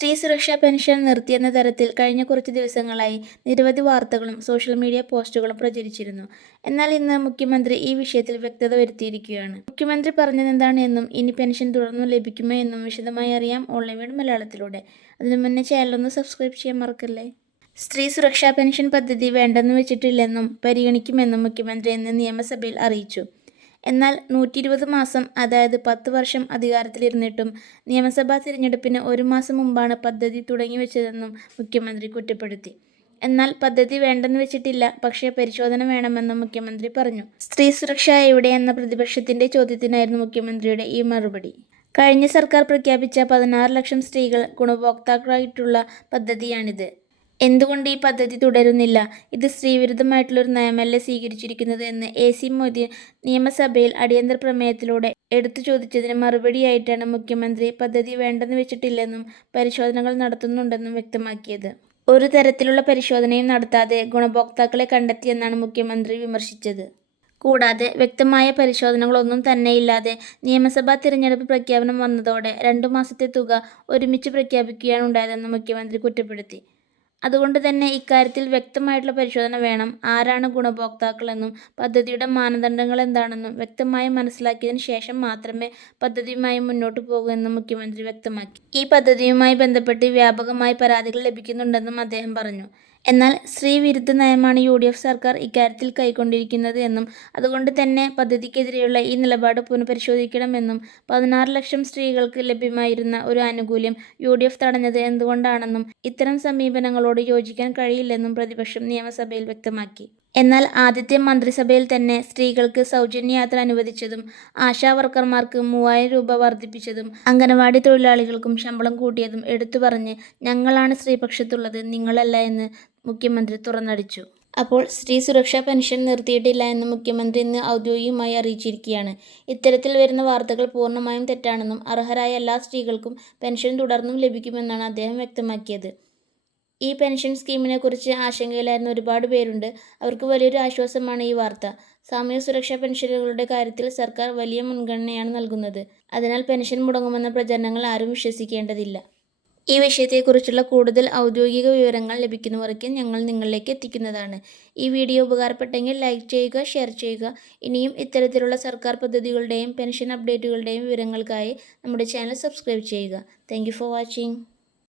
സ്ത്രീ സുരക്ഷാ പെൻഷൻ നിർത്തിയെന്ന തരത്തിൽ കഴിഞ്ഞ കുറച്ച് ദിവസങ്ങളായി നിരവധി വാർത്തകളും സോഷ്യൽ മീഡിയ പോസ്റ്റുകളും പ്രചരിച്ചിരുന്നു. എന്നാൽ ഇന്ന് മുഖ്യമന്ത്രി ഈ വിഷയത്തിൽ വ്യക്തത വരുത്തിയിരിക്കുകയാണ്. മുഖ്യമന്ത്രി പറഞ്ഞതെന്താണ് എന്നും ഇനി പെൻഷൻ തുടർന്നും ലഭിക്കുമോ എന്നും വിശദമായി അറിയാം ഓൺലൈൻ വീട് മലയാളത്തിലൂടെ. അതിനു മുന്നേ ചാനലൊന്ന് സബ്സ്ക്രൈബ് ചെയ്യാൻ മറക്കല്ലേ. സ്ത്രീ സുരക്ഷാ പെൻഷൻ പദ്ധതി വേണ്ടെന്ന് വെച്ചിട്ടില്ലെന്നും പരിഗണിക്കുമെന്നും മുഖ്യമന്ത്രി ഇന്ന് നിയമസഭയിൽ അറിയിച്ചു. എന്നാൽ 120 മാസം, അതായത് 10 വർഷം അധികാരത്തിലിരുന്നിട്ടും നിയമസഭാ തിരഞ്ഞെടുപ്പിന് 1 മാസം മുമ്പാണ് പദ്ധതി തുടങ്ങിവെച്ചതെന്നും മുഖ്യമന്ത്രി കുറ്റപ്പെടുത്തി. എന്നാൽ പദ്ധതി വേണ്ടെന്ന് വെച്ചിട്ടില്ല, പക്ഷേ പരിശോധന വേണമെന്നും മുഖ്യമന്ത്രി പറഞ്ഞു. സ്ത്രീ സുരക്ഷ എവിടെ എന്ന പ്രതിപക്ഷത്തിന്റെ ചോദ്യത്തിനായിരുന്നു മുഖ്യമന്ത്രിയുടെ ഈ മറുപടി. കഴിഞ്ഞ സർക്കാർ പ്രഖ്യാപിച്ച 16 ലക്ഷം സ്ത്രീകൾ ഗുണഭോക്താക്കളായിട്ടുള്ള പദ്ധതിയാണിത്. എന്തുകൊണ്ട് ഈ പദ്ധതി തുടരുന്നില്ല? ഇത് സ്ത്രീവിരുദ്ധമായിട്ടുള്ളൊരു നയമല്ലേ സ്വീകരിച്ചിരിക്കുന്നത് എന്ന് AC മൊയ്തീൻ നിയമസഭയിൽ അടിയന്തര പ്രമേയത്തിലൂടെ എടുത്തു ചോദിച്ചതിന് മറുപടിയായിട്ടാണ് മുഖ്യമന്ത്രി പദ്ധതി വേണ്ടെന്ന് വെച്ചിട്ടില്ലെന്നും പരിശോധനകൾ നടത്തുന്നുണ്ടെന്നും വ്യക്തമാക്കിയത്. ഒരു തരത്തിലുള്ള പരിശോധനയും നടത്താതെ ഗുണഭോക്താക്കളെ കണ്ടെത്തിയെന്നാണ് മുഖ്യമന്ത്രി വിമർശിച്ചത്. കൂടാതെ വ്യക്തമായ പരിശോധനകളൊന്നും തന്നെയില്ലാതെ നിയമസഭാ തിരഞ്ഞെടുപ്പ് പ്രഖ്യാപനം വന്നതോടെ 2 മാസത്തെ തുക ഒരുമിച്ച് പ്രഖ്യാപിക്കുകയാണ് ഉണ്ടായതെന്ന് മുഖ്യമന്ത്രി കുറ്റപ്പെടുത്തി. അതുകൊണ്ട് തന്നെ ഇക്കാര്യത്തിൽ വ്യക്തമായിട്ടുള്ള പരിശോധന വേണം. ആരാണ് ഗുണഭോക്താക്കളെന്നും പദ്ധതിയുടെ മാനദണ്ഡങ്ങൾ എന്താണെന്നും വ്യക്തമായി മനസ്സിലാക്കിയതിന് ശേഷം മാത്രമേ പദ്ധതിയുമായി മുന്നോട്ടു പോകൂ എന്നും മുഖ്യമന്ത്രി വ്യക്തമാക്കി. ഈ പദ്ധതിയുമായി ബന്ധപ്പെട്ട് വ്യാപകമായി പരാതികൾ ലഭിക്കുന്നുണ്ടെന്നും അദ്ദേഹം പറഞ്ഞു. എന്നാൽ സ്ത്രീവിരുദ്ധ നയമാണ് UDF സർക്കാർ ഇക്കാര്യത്തിൽ കൈക്കൊണ്ടിരിക്കുന്നത് എന്നും അതുകൊണ്ട് തന്നെ പദ്ധതിക്കെതിരെയുള്ള ഈ നിലപാട് പുനഃപരിശോധിക്കണമെന്നും 16 ലക്ഷം സ്ത്രീകൾക്ക് ലഭ്യമായിരുന്ന ഒരു ആനുകൂല്യം UDF തടഞ്ഞത് എന്തുകൊണ്ടാണെന്നും ഇത്തരം സമീപനങ്ങളോട് യോജിക്കാൻ കഴിയില്ലെന്നും പ്രതിപക്ഷം നിയമസഭയിൽ വ്യക്തമാക്കി. എന്നാൽ ആദ്യത്തെ മന്ത്രിസഭയിൽ തന്നെ സ്ത്രീകൾക്ക് സൗജന്യ യാത്ര അനുവദിച്ചതും ആശാ വർക്കർമാർക്ക് 3000 രൂപ വർദ്ധിപ്പിച്ചതും അംഗനവാടി തൊഴിലാളികൾക്കും ശമ്പളം കൂട്ടിയതും എടുത്തുപറഞ്ഞ് ഞങ്ങളാണ് സ്ത്രീപക്ഷത്തുള്ളത്, നിങ്ങളല്ല എന്ന് മുഖ്യമന്ത്രി തുറന്നടിച്ചു. അപ്പോൾ സ്ത്രീ സുരക്ഷാ പെൻഷൻ നിർത്തിയിട്ടില്ല എന്ന് മുഖ്യമന്ത്രി ഇന്ന് ഔദ്യോഗികമായി അറിയിച്ചിരിക്കുകയാണ്. ഇത്തരത്തിൽ വരുന്ന വാർത്തകൾ പൂർണ്ണമായും തെറ്റാണെന്നും അർഹരായ എല്ലാ സ്ത്രീകൾക്കും പെൻഷൻ തുടർന്നും ലഭിക്കുമെന്നാണ് അദ്ദേഹം വ്യക്തമാക്കിയത്. ഈ പെൻഷൻ സ്കീമിനെക്കുറിച്ച് ആശങ്കയിലായിരുന്ന ഒരുപാട് പേരുണ്ട്. അവർക്ക് വലിയൊരു ആശ്വാസമാണ് ഈ വാർത്ത. സാമൂഹ്യ സുരക്ഷാ പെൻഷനുകളുടെ കാര്യത്തിൽ സർക്കാർ വലിയ മുൻഗണനയാണ് നൽകുന്നത്. അതിനാൽ പെൻഷൻ മുടങ്ങുമെന്ന പ്രചരണങ്ങൾ ആരും വിശ്വസിക്കേണ്ടതില്ല. ഈ വിഷയത്തെക്കുറിച്ചുള്ള കൂടുതൽ ഔദ്യോഗിക വിവരങ്ങൾ ലഭിക്കുന്നവർക്ക് ഞങ്ങൾ നിങ്ങളിലേക്ക് എത്തിക്കുന്നതാണ്. ഈ വീഡിയോ ഉപകാരപ്പെട്ടെങ്കിൽ ലൈക്ക് ചെയ്യുക, ഷെയർ ചെയ്യുക. ഇനിയും ഇത്തരത്തിലുള്ള സർക്കാർ പദ്ധതികളുടെയും പെൻഷൻ അപ്ഡേറ്റുകളുടെയും വിവരങ്ങൾക്കായി നമ്മുടെ ചാനൽ സബ്സ്ക്രൈബ് ചെയ്യുക. Thank you for watching.